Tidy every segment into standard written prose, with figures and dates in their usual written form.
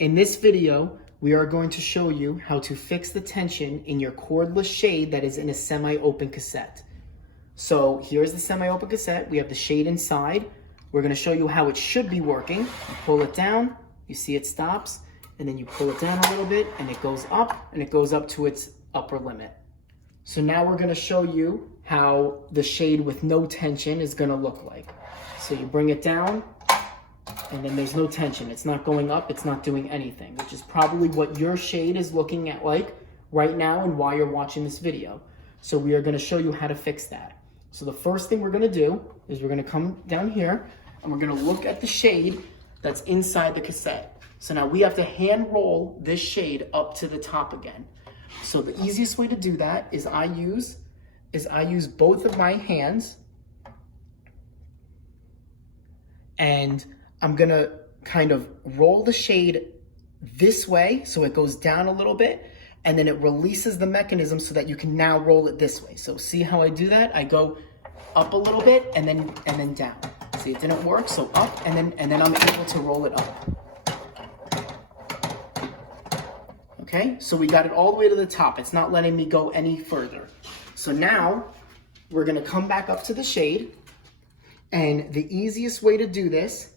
In this video, we are going to show you how to fix the tension in your cordless shade that is in a semi-open cassette. So here's the semi-open cassette. We have the shade inside. We're going to show you how it should be working. You pull it down, you see it stops, and then you pull it down a little bit and it goes up, and it goes up to its upper limit. So now we're going to show you how the shade with no tension is going to look like. So you bring it down, and then there's no tension. It's not going up, it's not doing anything, which is probably what your shade is looking at like right now and why you're watching this video. So we are gonna show you how to fix that. So the first thing we're gonna do is we're gonna come down here and we're gonna look at the shade that's inside the cassette. So now we have to hand roll this shade up to the top again. So the easiest way to do that is I use both of my hands, and I'm gonna kind of roll the shade this way so it goes down a little bit, and then it releases the mechanism so that you can now roll it this way. So see how I do that? I go up a little bit and then down. See, it didn't work, so up and then I'm able to roll it up. Okay, so we got it all the way to the top. It's not letting me go any further. So now we're gonna come back up to the shade, and the easiest way to do this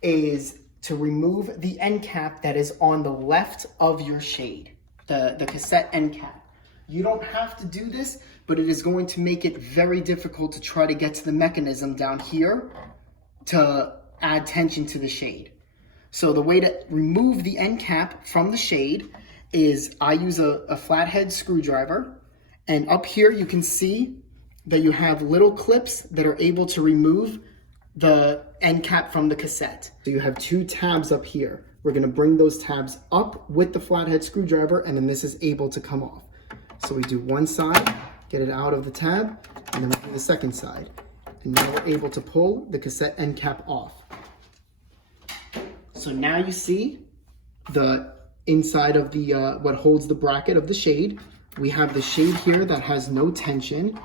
is to remove the end cap that is on the left of your shade, the cassette end cap. You don't have to do this, but it is going to make it very difficult to try to get to the mechanism down here to add tension to the shade. So the way to remove the end cap from the shade is I use a flathead screwdriver, and up here you can see that you have little clips that are able to remove the end cap from the cassette. So you have two tabs up here. We're gonna bring those tabs up with the flathead screwdriver, and then this is able to come off. So we do one side, get it out of the tab, and then we do the second side. And now we're able to pull the cassette end cap off. So now you see the inside of the what holds the bracket of the shade. We have the shade here that has no tension.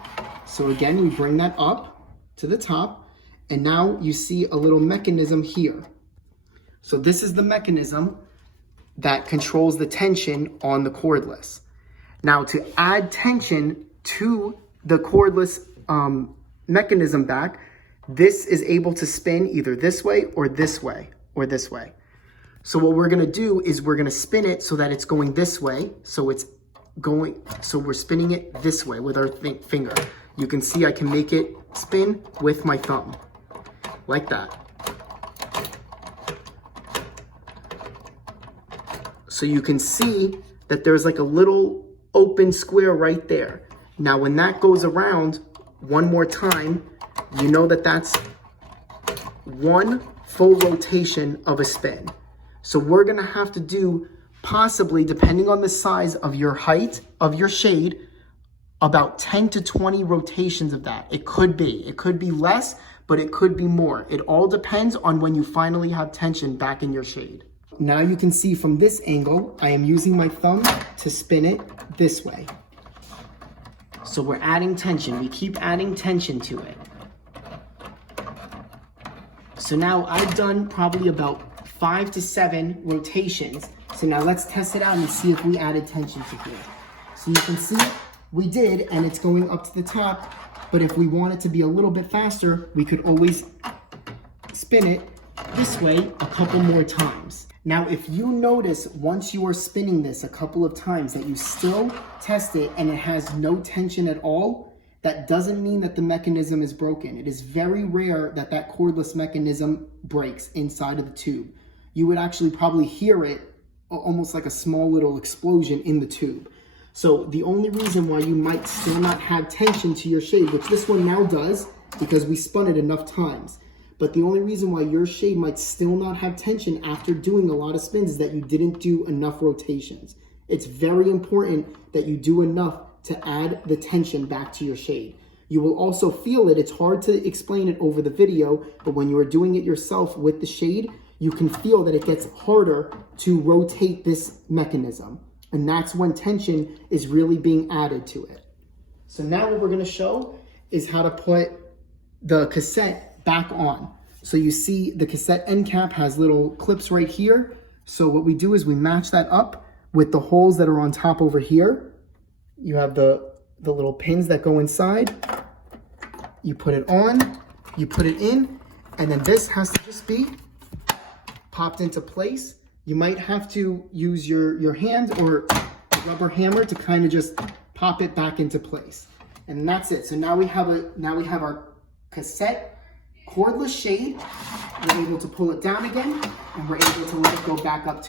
So again, we bring that up to the top, and now you see a little mechanism here. So this is the mechanism that controls the tension on the cordless. Now to add tension to the cordless mechanism back, this is able to spin either this way or this way or this way. So what we're gonna do is we're gonna spin it so that it's going this way. So we're spinning it this way with our finger. You can see I can make it spin with my thumb, like that. So you can see that there's like a little open square right there. Now when that goes around one more time, you know that that's one full rotation of a spin. So we're gonna have to do, possibly, depending on the size of your height of your shade, about 10 to 20 rotations of that. It could be less, but it could be more. It all depends on when you finally have tension back in your shade. Now you can see from this angle, I am using my thumb to spin it this way. So we're adding tension. We keep adding tension to it. So now I've done probably about 5 to 7 rotations. So now let's test it out and see if we added tension to here. So you can see we did, and it's going up to the top, but if we want it to be a little bit faster, we could always spin it this way a couple more times. Now, if you notice once you are spinning this a couple of times that you still test it and it has no tension at all, that doesn't mean that the mechanism is broken. It is very rare that that cordless mechanism breaks inside of the tube. You would actually probably hear it almost like a small little explosion in the tube. So the only reason why you might still not have tension to your shade, which this one now does because we spun it enough times, but the only reason why your shade might still not have tension after doing a lot of spins is that you didn't do enough rotations. It's very important that you do enough to add the tension back to your shade. You will also feel it. It's hard to explain it over the video, but when you are doing it yourself with the shade, you can feel that it gets harder to rotate this mechanism. And that's when tension is really being added to it. So now what we're gonna show is how to put the cassette back on. So you see the cassette end cap has little clips right here So what we do is we match that up with the holes that are on top over here. You have the little pins that go inside. You put it on, you put it in, and then this has to just be popped into place. You might have to use your hand or a rubber hammer to kind of just pop it back into place. And that's it. So now we have our cassette cordless shade. We're able to pull it down again, and we're able to let it go back up to